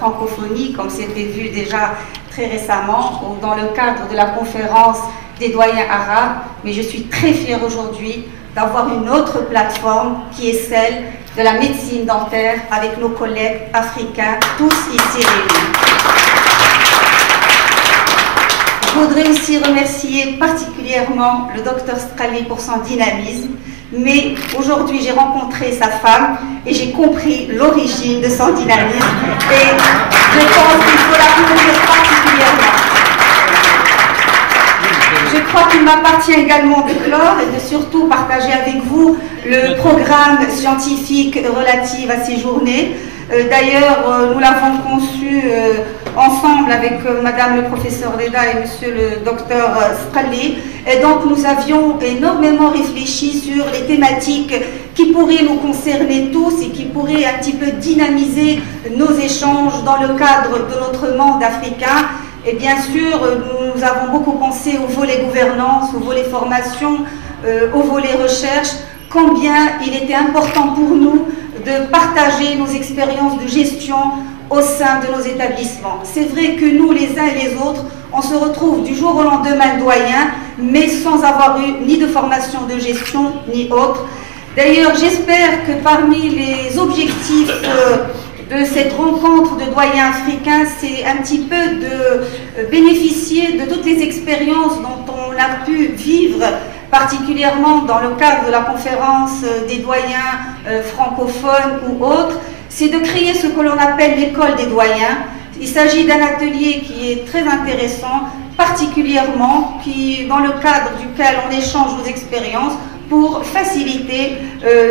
francophonie, comme c'était vu déjà très récemment, ou dans le cadre de la conférence des doyens arabes, mais je suis très fière aujourd'hui d'avoir une autre plateforme qui est celle de la médecine dentaire avec nos collègues africains, tous ici réunis. Je voudrais aussi remercier particulièrement le docteur Sqali pour son dynamisme, mais aujourd'hui j'ai rencontré sa femme et j'ai compris l'origine de son dynamisme et je pense qu'il faut l'applaudir particulièrement. Je crois qu'il m'appartient également de clore et de surtout partager avec vous le programme scientifique relatif à ces journées. D'ailleurs, nous l'avons conçu ensemble avec Madame le professeur Leda et Monsieur le docteur Sqali. Et donc, nous avions énormément réfléchi sur les thématiques qui pourraient nous concerner tous et qui pourraient un petit peu dynamiser nos échanges dans le cadre de notre monde africain. Et bien sûr, nous avons beaucoup pensé au volet gouvernance, au volet formation, au volet recherche, combien il était important pour nous de partager nos expériences de gestion au sein de nos établissements. C'est vrai que nous, les uns et les autres, on se retrouve du jour au lendemain doyen, mais sans avoir eu ni de formation de gestion, ni autre. D'ailleurs, j'espère que parmi les objectifs de cette rencontre de doyens africains, c'est un petit peu de bénéficier de toutes les expériences dont on a pu vivre, particulièrement dans le cadre de la conférence des doyens francophones ou autres, c'est de créer ce que l'on appelle l'école des doyens. Il s'agit d'un atelier qui est très intéressant, particulièrement dans le cadre duquel on échange nos expériences pour faciliter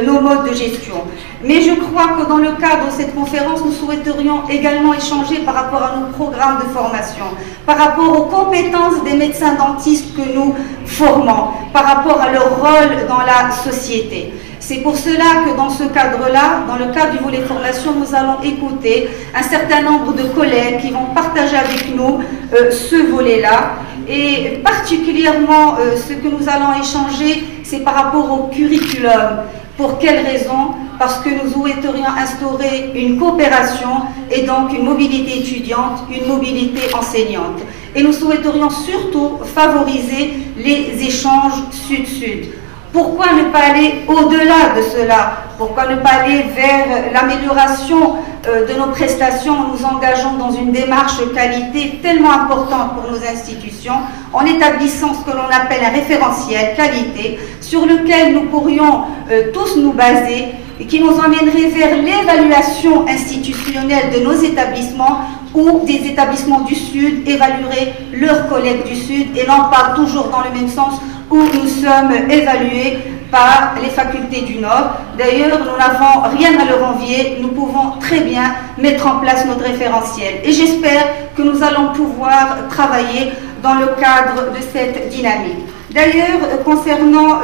nos modes de gestion. Mais je crois que dans le cadre de cette conférence, nous souhaiterions également échanger par rapport à nos programmes de formation, par rapport aux compétences des médecins dentistes que nous formons, par rapport à leur rôle dans la société. C'est pour cela que dans ce cadre-là, dans le cadre du volet formation, nous allons écouter un certain nombre de collègues qui vont partager avec nous ce volet-là. Et particulièrement, ce que nous allons échanger, c'est par rapport au curriculum. Pour quelles raisons? Parce que nous souhaiterions instaurer une coopération et donc une mobilité étudiante, une mobilité enseignante. Et nous souhaiterions surtout favoriser les échanges sud-sud. Pourquoi ne pas aller au-delà de cela? Pourquoi ne pas aller vers l'amélioration de nos prestations en nous engageant dans une démarche qualité tellement importante pour nos institutions, en établissant ce que l'on appelle un référentiel qualité sur lequel nous pourrions tous nous baser et qui nous emmènerait vers l'évaluation institutionnelle de nos établissements où des établissements du Sud évalueraient leurs collègues du Sud et non pas toujours dans le même sens où nous sommes évalués par les facultés du Nord. D'ailleurs, nous n'avons rien à leur envier, nous pouvons très bien mettre en place notre référentiel. Et j'espère que nous allons pouvoir travailler dans le cadre de cette dynamique. D'ailleurs, concernant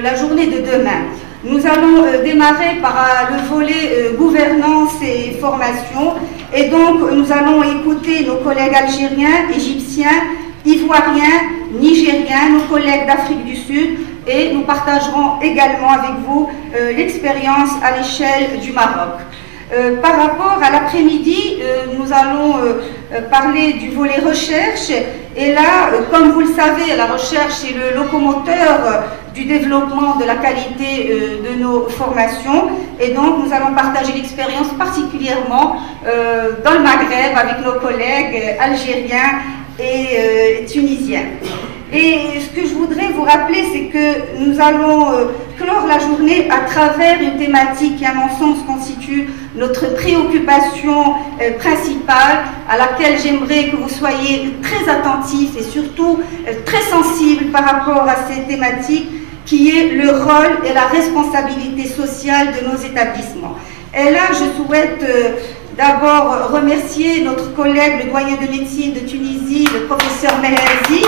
la journée de demain, nous allons démarrer par le volet gouvernance et formation. Et donc, nous allons écouter nos collègues algériens, égyptiens, ivoiriens, nigériens, nos collègues d'Afrique du Sud, et nous partagerons également avec vous l'expérience à l'échelle du Maroc. Par rapport à l'après-midi, nous allons parler du volet recherche. Et là, comme vous le savez, la recherche est le locomoteur du développement de la qualité de nos formations. Et donc, nous allons partager l'expérience particulièrement dans le Maghreb avec nos collègues algériens et tunisiens. Et ce que je voudrais vous rappeler, c'est que nous allons clore la journée à travers une thématique qui, à mon sens, constitue notre préoccupation principale, à laquelle j'aimerais que vous soyez très attentifs et surtout très sensibles par rapport à cette thématique, qui est le rôle et la responsabilité sociale de nos établissements. Et là, je souhaite d'abord remercier notre collègue, le doyen de médecine de Tunisie, le professeur Meherzi,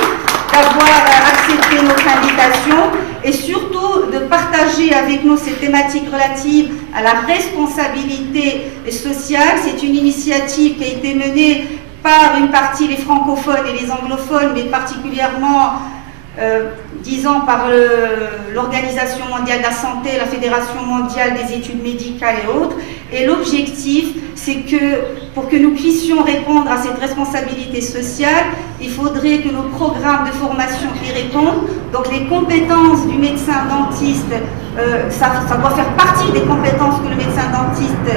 d'avoir accepté notre invitation et surtout de partager avec nous ces thématiques relatives à la responsabilité sociale. C'est une initiative qui a été menée par une partie les francophones et les anglophones, mais particulièrement 10 ans par l'Organisation mondiale de la santé, la Fédération mondiale des études médicales et autres. Et l'objectif, c'est que pour que nous puissions répondre à cette responsabilité sociale, il faudrait que nos programmes de formation y répondent. Donc les compétences du médecin dentiste, ça doit faire partie des compétences que le médecin dentiste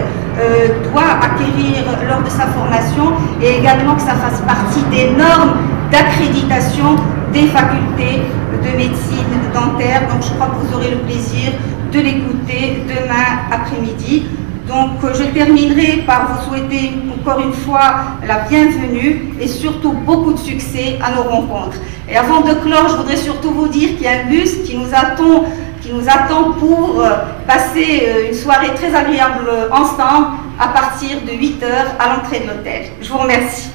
doit acquérir lors de sa formation, et également que ça fasse partie des normes d'accréditation des facultés de médecine dentaire. Donc je crois que vous aurez le plaisir de l'écouter demain après-midi. Donc je terminerai par vous souhaiter encore une fois la bienvenue et surtout beaucoup de succès à nos rencontres. Et avant de clore, je voudrais surtout vous dire qu'il y a un bus qui nous attend pour passer une soirée très agréable ensemble à partir de 8 h à l'entrée de l'hôtel. Je vous remercie.